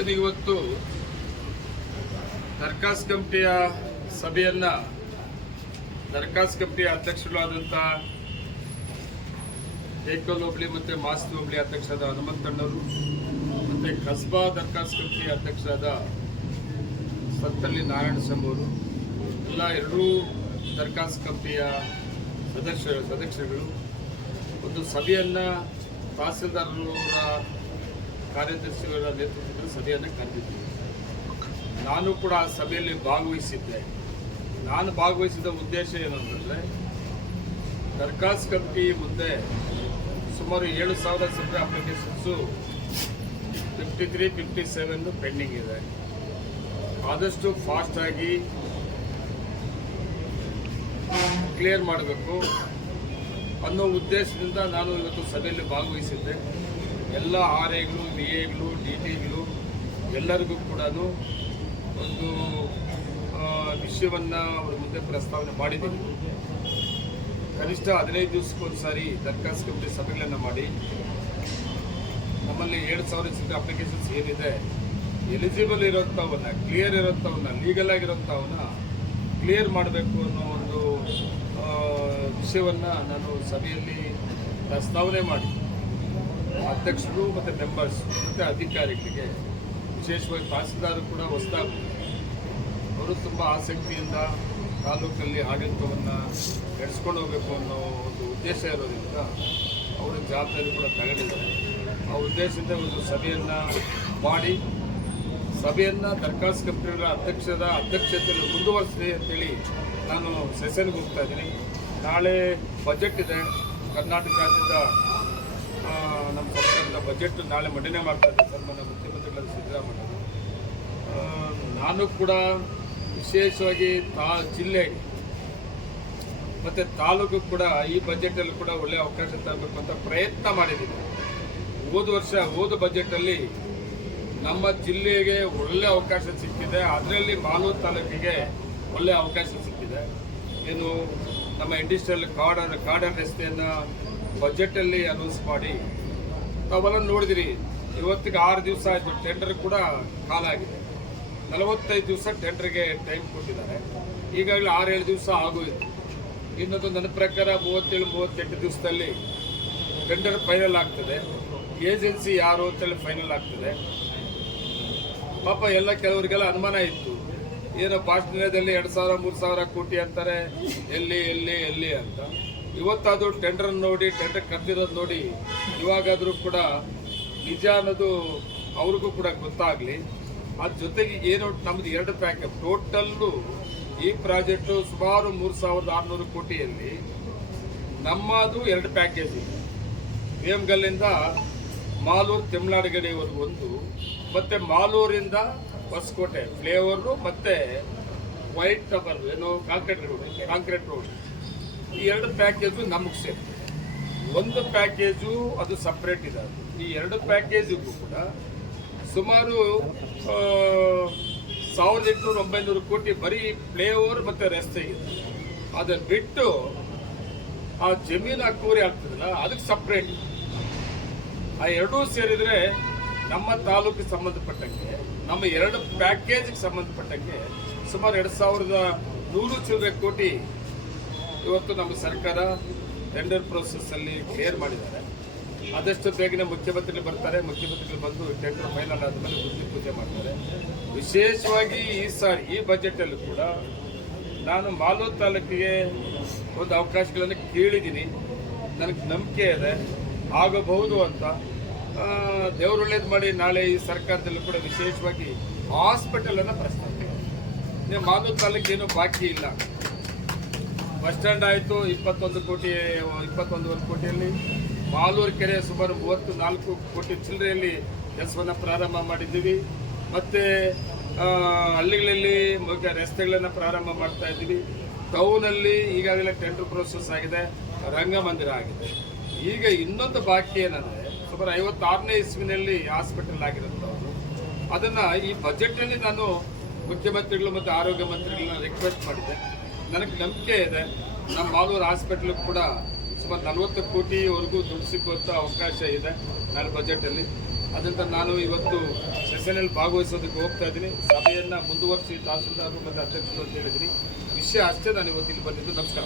ಇವತ್ತು ದರ್ಖಾಸ್ ಕಮಿಟಿಯ ಸಭೆಯನ್ನ ದರ್ಖಾಸ್ ಕಮಿಟಿಯ ಅಧ್ಯಕ್ಷರಾದಂಥ ಏಕಲ್ ಹೋಬಳಿ ಮತ್ತು ಮಾಸ್ತಿ ಹೋಬಳಿ ಅಧ್ಯಕ್ಷರಾದ ಹನುಮಂತಣ್ಣವರು ಮತ್ತು ಕಸ್ಬಾ ದರ್ಖಾಸ್ ಕಮಿಟಿಯ ಅಧ್ಯಕ್ಷರಾದ ಸತ್ತಳ್ಳಿ ನಾರಾಯಣಸ್ವಾಮಿ ಅವರು ಎಲ್ಲ ಎರಡೂ ದರ್ಖಾಸ್ ಕಮಿಟಿಯ ಸದಸ್ಯರುಗಳು ಒಂದು ಸಭೆಯನ್ನು ತಹಸೀಲ್ದಾರರ ಕಾರ್ಯದರ್ಶಿಗಳ ನೇತೃತ್ವದಲ್ಲಿ ಸಭೆಯನ್ನು ಕರೆದಿದ್ದೀವಿ. ನಾನು ಕೂಡ ಆ ಸಭೆಯಲ್ಲಿ ಭಾಗವಹಿಸಿದ್ದೆ. ನಾನು ಭಾಗವಹಿಸಿದ ಉದ್ದೇಶ ಏನಂತಂದರೆ, ದರ್ಖಾಸ್ ಕಮಿಟಿ ಮುಂದೆ ಸುಮಾರು 7,000 ಸೆಪರೇಟ್ ಅಪ್ಲಿಕೇಶನ್ಸು 53, 57 ಪೆಂಡಿಂಗ್ ಇದೆ. ಆದಷ್ಟು ಫಾಸ್ಟಾಗಿ ಕ್ಲಿಯರ್ ಮಾಡಬೇಕು ಅನ್ನೋ ಉದ್ದೇಶದಿಂದ ನಾನು ಇವತ್ತು ಸಭೆಯಲ್ಲಿ ಭಾಗವಹಿಸಿದ್ದೆ. ಎಲ್ಲ ಆರ್ ಎಗಳು, ವಿ ಎಗಳು, ಡಿ ಟಿಗಳು ಎಲ್ಲರಿಗೂ ಕೂಡ ಒಂದು ವಿಷಯವನ್ನು ಅವ್ರ ಮುಂದೆ ಪ್ರಸ್ತಾವನೆ ಮಾಡಿದ್ದೀನಿ. ಕನಿಷ್ಠ 15 ದಿವಸಕ್ಕೊಂದು ಸಾರಿ ದರ್ಖಾಸ್ ಕಮಿಟಿ ಸಭೆಗಳನ್ನು ಮಾಡಿ ನಮ್ಮಲ್ಲಿ 7,000 ಚಿಕ್ಕ ಅಪ್ಲಿಕೇಶನ್ಸ್ ಏನಿದೆ, ಎಲಿಜಿಬಲ್ ಇರೋಂಥವನ್ನ, ಕ್ಲಿಯರ್ ಇರೋಂಥವನ್ನ, ಲೀಗಲ್ ಆಗಿರೋಂಥವನ್ನ ಕ್ಲಿಯರ್ ಮಾಡಬೇಕು ಅನ್ನೋ ಒಂದು ವಿಷಯವನ್ನು ನಾನು ಸಭೆಯಲ್ಲಿ ಪ್ರಸ್ತಾವನೆ ಮಾಡಿ ಅಧ್ಯಕ್ಷರು ಮತ್ತು ಮೆಂಬರ್ಸ್ ಮತ್ತು ಅಧಿಕಾರಿಗಳಿಗೆ, ವಿಶೇಷವಾಗಿ ತಹಸೀಲ್ದಾರರು ಕೂಡ ಹೊಸದಾಗಿ ಅವರು ತುಂಬ ಆಸಕ್ತಿಯಿಂದ ತಾಲೂಕಲ್ಲಿ ಆಡಳಿತವನ್ನು ನಡೆಸ್ಕೊಂಡು ಹೋಗಬೇಕು ಅನ್ನೋ ಒಂದು ಉದ್ದೇಶ ಇರೋದ್ರಿಂದ ಅವರ ಜವಾಬ್ದಾರಿ ಕೂಡ ತಗೊಂಡಿದ್ದಾರೆ. ಆ ಉದ್ದೇಶದಿಂದ ಒಂದು ಸಭೆಯನ್ನು ಮಾಡಿ ಸಭೆಯನ್ನು ದರ್ಖಾಸ್ ಕಮಿಟಿಗಳ ಅಧ್ಯಕ್ಷತೆಯಲ್ಲಿ ಮುಂದುವರಿಸಿದೆ ಅಂತೇಳಿ ನಾನು ಸೆಷನ್ಗೆ ಹೋಗ್ತಾ ಇದ್ದೀನಿ. ನಾಳೆ ಬಜೆಟ್ ಇದೆ. ಕರ್ನಾಟಕ ರಾಜ್ಯದ ನಮ್ಮ ಸರ್ಕಾರದ ಬಜೆಟ್ ನಾಳೆ ಮಂಡನೆ ಮಾಡ್ತಾ ಇದ್ದಾರೆ ಸನ್ಮಾನ್ಯ ಮುಖ್ಯಮಂತ್ರಿಗಳಾದ ಸಿದ್ದರಾಮಯ್ಯ. ನಾನು ಕೂಡ ವಿಶೇಷವಾಗಿ ಜಿಲ್ಲೆಗೆ ಮತ್ತು ತಾಲೂಕು ಕೂಡ ಈ ಬಜೆಟಲ್ಲಿ ಕೂಡ ಒಳ್ಳೆಯ ಅವಕಾಶ ತರಬೇಕು ಅಂತ ಪ್ರಯತ್ನ ಮಾಡಿದ್ದೀನಿ. ಹೋದ ಬಜೆಟಲ್ಲಿ ನಮ್ಮ ಜಿಲ್ಲೆಗೆ ಒಳ್ಳೆಯ ಅವಕಾಶ ಸಿಕ್ಕಿದೆ. ಅದರಲ್ಲಿ ಮಾಲೂರು ತಾಲೂಕಿಗೆ ಒಳ್ಳೆಯ ಅವಕಾಶ ಸಿಕ್ಕಿದೆ. ಏನು ನಮ್ಮ ಇಂಡಸ್ಟ್ರಿಯಲ್ ಕಾರ್ಡರ್ ರಸ್ತೆಯನ್ನು ಬಜೆಟಲ್ಲಿ ಅನೌನ್ಸ್ ಮಾಡಿ ತಾವೆಲ್ಲ ನೋಡಿದಿರಿ. ಇವತ್ತಿಗೆ 6 ದಿವಸ ಆಯಿತು, ಟೆಂಡರ್ ಕೂಡ ಕಾಲ ಆಗಿದೆ. 45 ದಿವಸ ಟೆಂಡರ್ಗೆ ಟೈಮ್ ಕೊಟ್ಟಿದ್ದಾರೆ. ಈಗಾಗಲೇ 6-7 ದಿವಸ ಆಗೋಯಿತು. ಇನ್ನೊಂದು ನನ್ನ ಪ್ರಕಾರ 37-38 ದಿವಸದಲ್ಲಿ ಟೆಂಡರ್ ಫೈನಲ್ ಆಗ್ತದೆ. ಏಜೆನ್ಸಿ ಯಾರು ಅಂತೇಳಿ ಫೈನಲ್ ಆಗ್ತದೆ. ಪಾಪ ಎಲ್ಲ ಕೆಲವರಿಗೆಲ್ಲ ಅನುಮಾನ ಇತ್ತು, ಏನೋ ಭಾಷಣದಲ್ಲಿ 2,000-3,000 ಕೋಟಿ ಅಂತಾರೆ, ಎಲ್ಲಿ ಅಂತ. ಇವತ್ತಾದರೂ ಟೆಂಡರ್ ನೋಡಿ, ಟೆಂಡರ್ ಕರೆದಿರೋದು ನೋಡಿ ಇವಾಗಾದರೂ ಕೂಡ ನಿಜ ಅನ್ನೋದು ಅವ್ರಿಗೂ ಕೂಡ ಗೊತ್ತಾಗಲಿ. ಅದ್ರ ಜೊತೆಗೆ ಏನು ನಮ್ಮದು 2 ಪ್ಯಾಕೇಜ್ ಟೋಟಲ್ಲು ಈ ಪ್ರಾಜೆಕ್ಟು ಸುಮಾರು 3,600 ಕೋಟಿಯಲ್ಲಿ ನಮ್ಮದು 2 ಪ್ಯಾಕೇಜ್ ಇದೆ. ವೇಮಗಲ್ಲಿಂದ ಮಾಲೂರು ತೆಮ್ಲಾಡಗಡೆವರೆಗೂ ಒಂದು, ಮತ್ತು ಮಾಲೂರಿಂದ ಹೊಸಕೋಟೆ ಫ್ಲೇವರು ಮತ್ತು ವೈಟ್ ಟಬರ್ ಏನು ಕಾಂಕ್ರೀಟ್ ರೋಡ್ ಈ 2 ಪ್ಯಾಕೇಜು ನಮಗೆ ಸೇರ್ತದೆ. ಒಂದು ಪ್ಯಾಕೇಜು ಅದು ಸಪ್ರೇಟ್ ಇದೆ. ಈ 2 ಪ್ಯಾಕೇಜಿಗೂ ಕೂಡ ಸುಮಾರು 1,800-1,900 ಕೋಟಿ ಬರೀ ಫ್ಲೇಓವರ್ ಮತ್ತು ರಸ್ತೆಗಿದೆ. ಅದನ್ನು ಬಿಟ್ಟು ಆ ಜಮೀನು ಹಕ್ಕುವರಿ ಆಗ್ತದಲ್ಲ, ಅದಕ್ಕೆ ಸಪ್ರೇಟ್. ಆ 2 ಸೇರಿದರೆ ನಮ್ಮ ತಾಲೂಕಿಗೆ ಸಂಬಂಧಪಟ್ಟಂಗೆ, ನಮ್ಮ 2 ಪ್ಯಾಕೇಜ್ಗೆ ಸಂಬಂಧಪಟ್ಟಂಗೆ ಸುಮಾರು 2,100 ಚಿಲ್ಲರೆ ಕೋಟಿ ಇವತ್ತು ನಮ್ಮ ಸರ್ಕಾರ ಟೆಂಡರ್ ಪ್ರೋಸೆಸ್ಸಲ್ಲಿ ಕ್ಲಿಯರ್ ಮಾಡಿದ್ದಾರೆ. ಆದಷ್ಟು ಬೇಗನೆ ಮುಖ್ಯಮಂತ್ರಿಗಳು ಬರ್ತಾರೆ. ಮುಖ್ಯಮಂತ್ರಿಗಳು ಬಂದು ಟೆಂಡರ್ ಫೈನಲ್ ಆದಮೇಲೆ ಬುದ್ಧಿ ಪೂಜೆ ಮಾಡ್ತಾರೆ. ವಿಶೇಷವಾಗಿ ಈ ಸಾರಿ ಈ ಬಜೆಟಲ್ಲೂ ಕೂಡ ನಾನು ಮಾಲೂರು ತಾಲೂಕಿಗೆ ಒಂದು ಅವಕಾಶಗಳನ್ನು ಕೇಳಿದ್ದೀನಿ. ನನಗೆ ನಂಬಿಕೆ ಇದೆ ಆಗಬಹುದು ಅಂತ. ದೇವರು ಒಳ್ಳೇದು ಮಾಡಿ ನಾಳೆ ಈ ಸರ್ಕಾರದಲ್ಲೂ ಕೂಡ ವಿಶೇಷವಾಗಿ ಹಾಸ್ಪಿಟಲನ್ನು ಪ್ರಸ್ತಾಪ. ಮಾಲೂರು ತಾಲೂಕೇನು ಬಾಕಿ ಇಲ್ಲ. ಬಸ್ ಸ್ಟ್ಯಾಂಡ್ ಆಯಿತು 21 ಕೋಟಿಯಲ್ಲಿ. ಮಾಲೂರು ಕೆರೆ ಸುಮಾರು 34 ಕೋಟಿ ಚಿಲ್ಲರೆಯಲ್ಲಿ ಕೆಲಸವನ್ನು ಪ್ರಾರಂಭ ಮಾಡಿದ್ದೀವಿ. ಮತ್ತು ಹಳ್ಳಿಗಳಲ್ಲಿ ರಸ್ತೆಗಳನ್ನು ಪ್ರಾರಂಭ ಮಾಡ್ತಾ ಇದ್ದೀವಿ. ಟೌನಲ್ಲಿ ಈಗಾಗಲೇ ಟೆಂಡರ್ ಪ್ರೋಸೆಸ್ ಆಗಿದೆ, ರಂಗಮಂದಿರ ಆಗಿದೆ. ಈಗ ಇನ್ನೊಂದು ಬಾಕಿ ಏನಂದರೆ ಸುಮಾರು 56ನೇ ಇಸ್ವಿನಲ್ಲಿ ಹಾಸ್ಪಿಟಲ್ ಆಗಿರುತ್ತವರು. ಅದನ್ನು ಈ ಬಜೆಟಲ್ಲಿ ನಾನು ಮುಖ್ಯಮಂತ್ರಿಗಳು ಮತ್ತು ಆರೋಗ್ಯ ಮಂತ್ರಿಗಳನ್ನ ರಿಕ್ವೆಸ್ಟ್ ಮಾಡಿದ್ದೆ. ನನಗೆ ನಂಬಿಕೆ ಇದೆ ನಮ್ಮ ಮಾಲೂರು ಹಾಸ್ಪಿಟ್ಲಿಗೆ ಕೂಡ ಸುಮಾರು 40 ಕೋಟಿವರೆಗೂ ದುಡ್ಡು ಸಿಕ್ಕುವಂಥ ಅವಕಾಶ ಇದೆ ನಾಳೆ ಬಜೆಟಲ್ಲಿ. ಅದರಿಂದ ನಾನು ಇವತ್ತು ಸೆಷನಲ್ಲಿ ಭಾಗವಹಿಸೋದಕ್ಕೆ ಹೋಗ್ತಾ ಇದ್ದೀನಿ. ಸಭೆಯನ್ನು ಮುಂದುವರಿಸಿ ತಹಸೀಲ್ದಾರರು ಮತ್ತು ಅಧ್ಯಕ್ಷರು ಅಂತ ಹೇಳಿದ್ದೀನಿ. ವಿಷಯ ಅಷ್ಟೇ ನಾನು ಇವತ್ತು ಇಲ್ಲಿ ಬಂದಿದ್ದು. ನಮಸ್ಕಾರ.